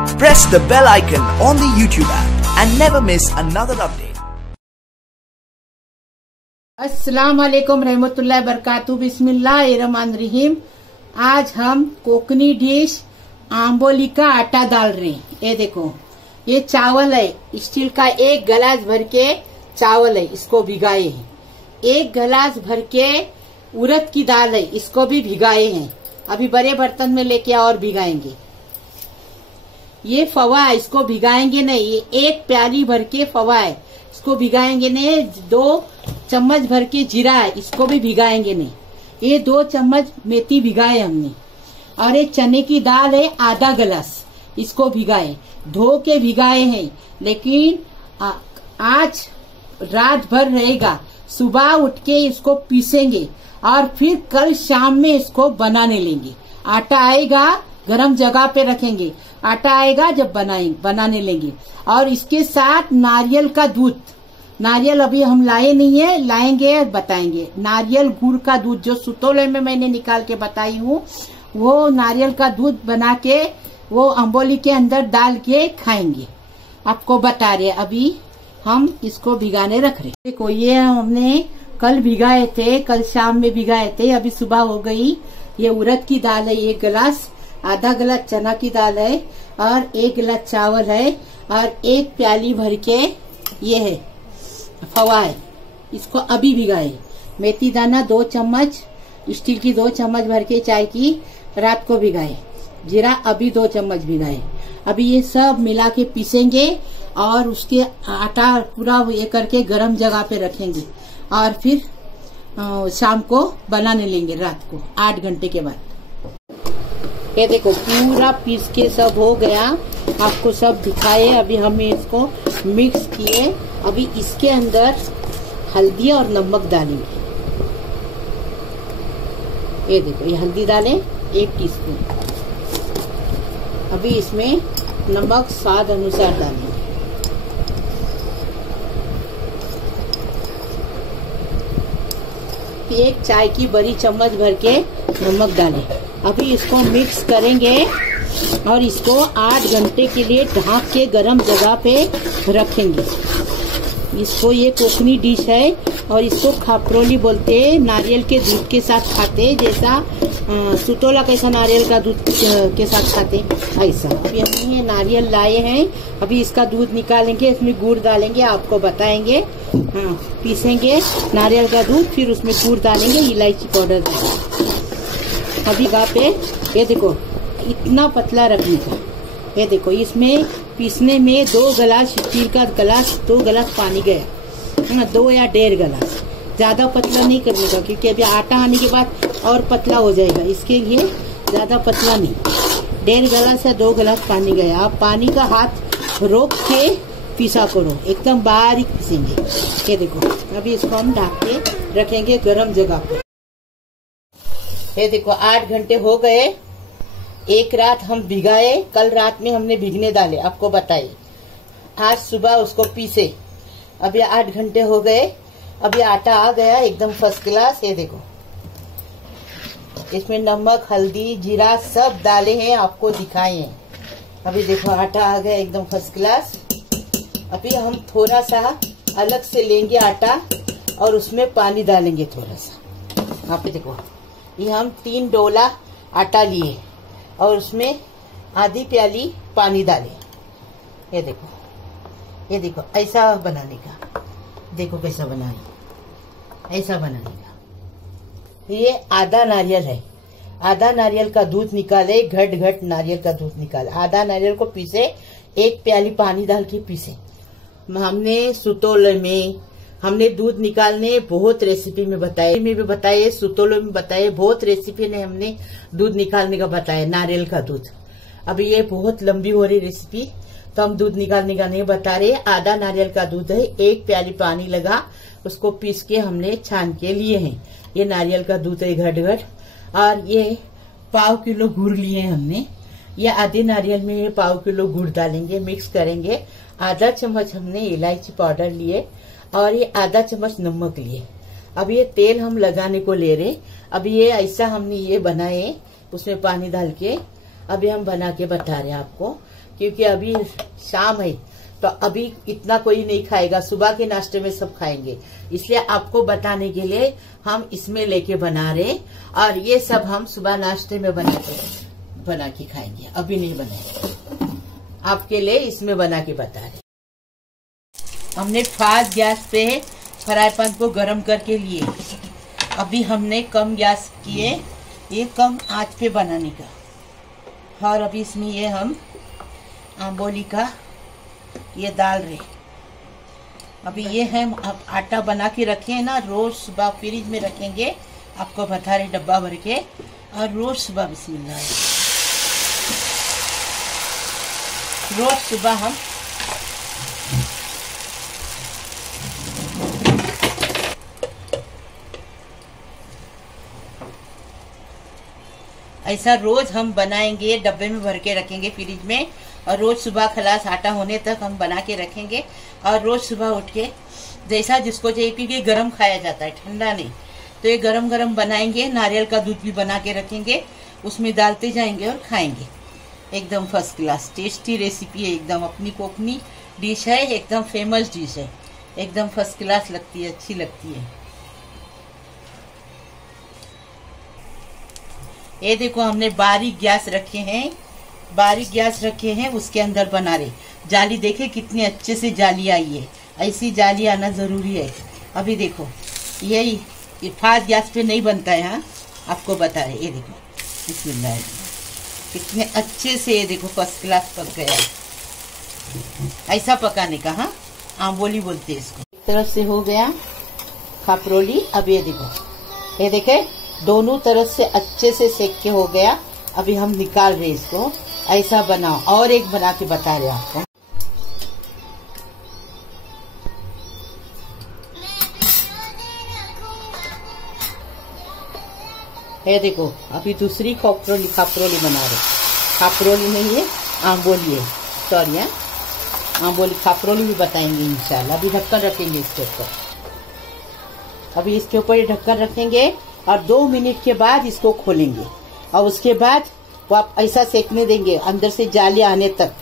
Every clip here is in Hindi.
Press the bell icon on the YouTube app and never miss another update. अस्सलाम वालेकुम रहमतुल्लाहि बरकातहू। बिस्मिल्लाहिर्रहमानिर्रहीम। आज हम कोकनी डिश आंबोली का आटा डाल रहे हैं। ये देखो, ये चावल है, स्टील का 1 गिलास भर के चावल है, इसको भिगाए हैं। 1 गिलास भर के उड़द की दाल है, इसको भी भिगाए हैं। अभी बड़े बर्तन में लेके और भिगाएंगे। ये फवा है, इसको भिगाएंगे नहीं। ये 1 प्याली भर के फवा है, इसको भिगाएंगे नहीं। 2 चम्मच भर के जीरा है, इसको भी भिगाएंगे नहीं। ये 2 चम्मच मेथी भिगाए हमने। और ये चने की दाल है आधा गिलास, इसको भिगाए, धो के भिगाए हैं। लेकिन आज रात भर रहेगा, सुबह उठ के इसको पीसेंगे और फिर कल शाम में इसको बनाने लेंगे। आटा आएगा, गरम जगह पे रखेंगे। आटा आएगा जब बनाने लेंगे। और इसके साथ नारियल का दूध, नारियल अभी हम लाए नहीं है, लाएंगे और बताएंगे। नारियल गुड़ का दूध जो सुतोले में मैंने निकाल के बताई हूँ, वो नारियल का दूध बना के वो अंबोली के अंदर डाल के खाएंगे। आपको बता रहे, अभी हम इसको भिगाने रख रहे। देखो, ये हमने कल भिगाए थे, कल शाम में भिगाए थे, अभी सुबह हो गई। ये उड़द की दाल है 1 गिलास, आधा गिलास चना की दाल है और 1 गिलास चावल है और 1 प्याली भर के ये है फवा है, इसको अभी भिगाए। मेथी दाना 2 चम्मच, स्टील की 2 चम्मच भर के चाय की रात को भिगाए। जीरा अभी 2 चम्मच भिगाए। अभी ये सब मिला के पीसेंगे और उसके आटा पूरा ये करके गरम जगह पे रखेंगे और फिर शाम को बनाने लेंगे, रात को 8 घंटे के बाद। ये देखो, पूरा पीस के सब हो गया, आपको सब दिखाए। अभी हम इसको मिक्स किए। अभी इसके अंदर हल्दी और नमक डालेंगे। ये देखो, ये हल्दी डालें 1 टीस्पून। अभी इसमें नमक स्वाद अनुसार डालेंगे। एक चाय की बड़ी चम्मच भर के नमक डालें। अभी इसको मिक्स करेंगे और इसको 8 घंटे के लिए ढक के गरम जगह पे रखेंगे। इसको, ये कोकनी डिश है और इसको खापरोली बोलते हैं। नारियल के दूध के साथ खाते, जैसा सुतोला कैसा नारियल का दूध के साथ खाते, ऐसा। अभी हमने ये नारियल लाए हैं, अभी इसका दूध निकालेंगे, इसमें गुड़ डालेंगे, आपको बताएंगे। हाँ, पीसेंगे नारियल का दूध, फिर उसमें गुड़ डालेंगे, इलायची पाउडर डालेंगे। अभी जगह पे ये देखो, इतना पतला रखने का। ये देखो, इसमें पीसने में 2 गिलास स्टील का गिलास, 2 गिलास पानी गया है ना, 2 या 1.5 गिलास। ज्यादा पतला नहीं करने का, क्योंकि अभी आटा आने के बाद और पतला हो जाएगा, इसके लिए ज्यादा पतला नहीं। 1.5 गिलास या 2 गिलास पानी गया। आप पानी का हाथ रोक के पीसा करो, एकदम बारीक पीसेंगे। ये देखो, अभी इसको हम ढक के रखेंगे गरम जगह पे। ये देखो, 8 घंटे हो गए। 1 रात हम भिगाए, कल रात में हमने भिगने डाले, आपको बताइए। आज सुबह उसको पीसे। अभी 8 घंटे हो गए। अभी आटा आ गया एकदम फर्स्ट क्लास। ये देखो, इसमें नमक, हल्दी, जीरा सब डाले हैं, आपको दिखाए हैं। अभी देखो, आटा आ गया एकदम फर्स्ट क्लास। अभी हम थोड़ा सा अलग से लेंगे आटा और उसमें पानी डालेंगे थोड़ा सा। यहाँ पे देखो, ये हम 3 डोला आटा लिए और उसमें आधी प्याली पानी डाले। ये देखो, ये देखो, ऐसा बनाने का। देखो कैसा बनाए, ऐसा बनाने का। ये आधा नारियल है, आधा नारियल का दूध निकाले, घट घट नारियल का दूध निकाले। आधा नारियल को पीसे, 1 प्याली पानी डाल के पीसे। हमने सुतोले में हमने दूध निकालने बहुत रेसिपी में बताए, सुतोले में बताए, बहुत रेसिपी ने हमने दूध निकालने का बताया, नारियल का दूध। अब ये बहुत लंबी हो रही रेसिपी, तो हम दूध निकालने का नहीं बता रहे। आधा नारियल का दूध है, 1 प्याली पानी लगा, उसको पीस के हमने छान के लिए हैं। ये नारियल का दूध है घट घट। और ये 1/4 किलो गुड़ लिए हमने। ये आधे नारियल में ये 1/4 किलो गुड़ डालेंगे, मिक्स करेंगे। आधा चम्मच हमने इलायची पाउडर लिए और ये आधा चम्मच नमक लिए। अब ये तेल हम लगाने को ले रहे। अब ये ऐसा हमने ये बनाए, उसमें पानी डाल के अभी हम बना के बता रहे हैं आपको क्योंकि अभी शाम है तो अभी इतना कोई नहीं खाएगा, सुबह के नाश्ते में सब खाएंगे। इसलिए आपको बताने के लिए हम इसमें लेके बना रहे, और ये सब हम सुबह नाश्ते में बना के खाएंगे। अभी नहीं बनाएंगे, आपके लिए इसमें बना के बता रहे। हमने फास्ट गैस पे फ्राई पैन को गरम करके लिए। अभी हमने कम गैस किए, ये कम आंच पे बनाने का। और अभी इसमें ये हम आंबोली का ये डाल रहे। अभी ये हम आटा बना के रखे हैं ना, रोज सुबह फ्रिज में रखेंगे, आपको बता रहे डब्बा भर के, और रोज सुबह बिस्मिल्लाह, रोज सुबह हम ऐसा रोज हम बनाएंगे, डब्बे में भर के रखेंगे फ्रिज में, और रोज सुबह खलास आटा होने तक हम बना के रखेंगे। और रोज सुबह उठ के जैसा जिसको चाहिए, क्योंकि गरम खाया जाता है, ठंडा नहीं, तो ये गरम गरम बनाएंगे। नारियल का दूध भी बना के रखेंगे, उसमें डालते जाएंगे और खाएंगे। एकदम फर्स्ट क्लास टेस्टी रेसिपी है, एकदम अपनी कोकनी डिश है, एकदम फेमस डिश है, एकदम फर्स्ट क्लास लगती है, अच्छी लगती है। ये देखो हमने बारीक गैस रखे हैं, बारीक गैस रखे हैं, उसके अंदर बना रहे। जाली देखे कितनी अच्छे से जाली आई है, ऐसी जाली आना जरूरी है। अभी देखो ये फास्ट गैस पे नहीं बनता है, हाँ आपको बता रहे। ये देखो बिस्मिल्लाह, कितने अच्छे से, ये देखो फर्स्ट क्लास पक गया। ऐसा पकाने का, हाँ आंबोली बोलते हैं इसको। एक तरफ से हो गया खापरोली। अब ये देखो, ये देखे दोनों तरफ से अच्छे से सेक के हो गया। अभी हम निकाल रहे इसको। ऐसा बनाओ, और एक बना के बता रहे आपको। ये देखो अभी दूसरी खापरोली बना रहे। खापरोली नहीं है, आंबोली है, सॉरी है, आंबोली। खापरोली भी बताएंगे इंशाल्लाह। अभी ढक्कन रखेंगे इसके ऊपर, अभी इसके ऊपर ये ढक्कन रखेंगे, और 2 मिनट के बाद इसको खोलेंगे, और उसके बाद वो आप ऐसा सेकने देंगे अंदर से जाली आने तक।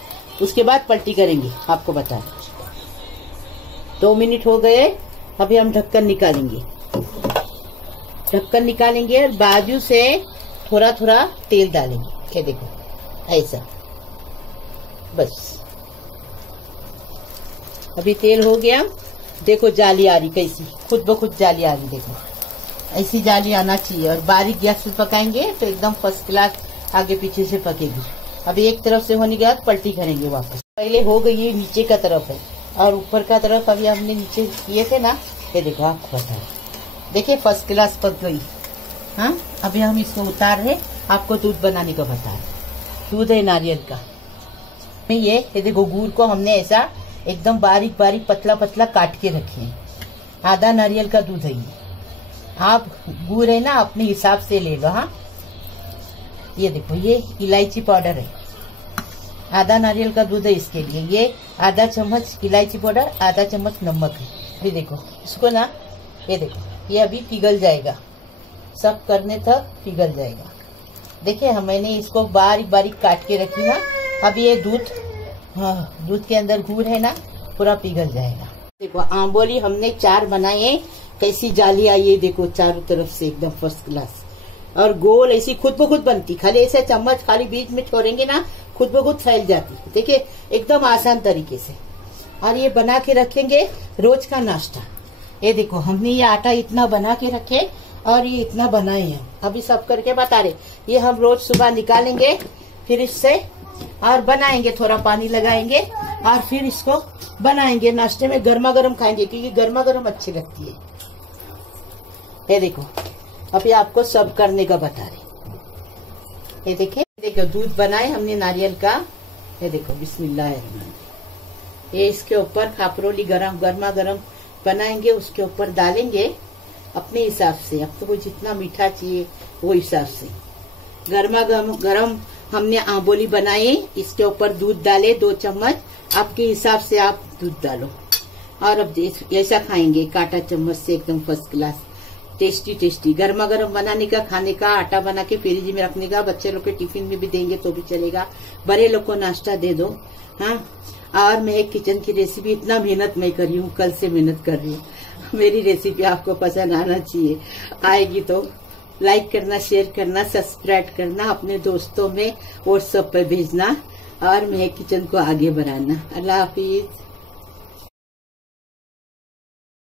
उसके बाद पलटी करेंगे, आपको बता। 2 मिनट हो गए, अभी हम ढक्कन निकालेंगे। ढक्कन निकालेंगे और बाजू से थोड़ा थोड़ा तेल डालेंगे। ये देखो ऐसा, बस अभी तेल हो गया। देखो जाली आ रही कैसी, खुद ब खुद जाली आ रही, देखो ऐसी जाली आना चाहिए। और बारीक गैस पे पकाएंगे तो एकदम फर्स्ट क्लास आगे पीछे से पकेगी। अभी एक तरफ से होने के बाद पलटी करेंगे वापस। पहले हो गई है, नीचे का तरफ है, और ऊपर का तरफ अभी हमने नीचे किए थे ना। ये देखो आपको बताए, देखिए फर्स्ट क्लास पक गई। हाँ अभी हम इसको उतार रहे, आपको दूध बनाने का बता रहे। दूध है नारियल का। ये देखो गुड़ को हमने ऐसा एकदम बारीक बारीक पतला पतला काट के रखे हैं। आधा नारियल का दूध है ये। आप गुड़ है ना अपने हिसाब से ले लो। हाँ ये देखो ये इलायची पाउडर है, आधा नारियल का दूध है इसके लिए। ये आधा चम्मच इलायची पाउडर, आधा चम्मच नमक है। ये देखो इसको ना, ये देखो ये अभी पिघल जाएगा, सब करने तक पिघल जाएगा। देखिए मैंने इसको बारीक बारीक काट के रखी ना। अभी ये दूध, हाँ दूध के अंदर गुड़ है ना, पूरा पिघल जाएगा। देखो आंबोली हमने 4 बनाए, कैसी जाली आई है देखो चारों तरफ से, एकदम फर्स्ट क्लास। और गोल ऐसी खुद ब खुद बनती, खाली ऐसे चम्मच खाली बीच में छोड़ेंगे ना, खुद ब खुद फैल जाती। देखिए एकदम आसान तरीके से। और ये बना के रखेंगे रोज का नाश्ता। ये देखो हमने ये आटा इतना बना के रखे, और ये इतना बनाए हैं। अभी सब करके बता रहे। ये हम रोज सुबह निकालेंगे फिर इससे, और बनाएंगे, थोड़ा पानी लगाएंगे, और फिर इसको बनाएंगे नाश्ते में, गर्मा गर्म खाएंगे, क्योंकि गर्मा गर्म अच्छी लगती है। ये देखो अभी आपको सब करने का बता रहे। ये देखो दूध बनाए हमने नारियल का। ये देखो बिस्मिल्लाह, ये इसके ऊपर खापरोली गर्मा गर्म बनाएंगे, उसके ऊपर डालेंगे अपने हिसाब से। अब तो वो जितना मीठा चाहिए वो हिसाब से। गर्मा गरम हमने आंबोली बनाई, इसके ऊपर दूध डाले 2 चम्मच, आपके हिसाब से आप दूध डालो। और अब ऐसा खाएंगे कांटा चम्मच से, एकदम फर्स्ट क्लास। टेस्टी टेस्टी गर्मा गर्म बनाने का, खाने का, आटा बना के फ्रिज में रखने का, बच्चे लोग के टिफिन में भी देंगे तो भी चलेगा, बड़े लोग को नाश्ता दे दो। हाँ, और मैं एक किचन की रेसिपी, इतना मेहनत मैं करी हूँ, कल से मेहनत कर रही हूँ। मेरी रेसिपी आपको पसंद आना चाहिए, आएगी तो लाइक करना, शेयर करना, सब्सक्राइब करना, अपने दोस्तों में व्हाट्सएप पे भेजना और मैं किचन को आगे बढ़ाना। अल्लाह हाफिज।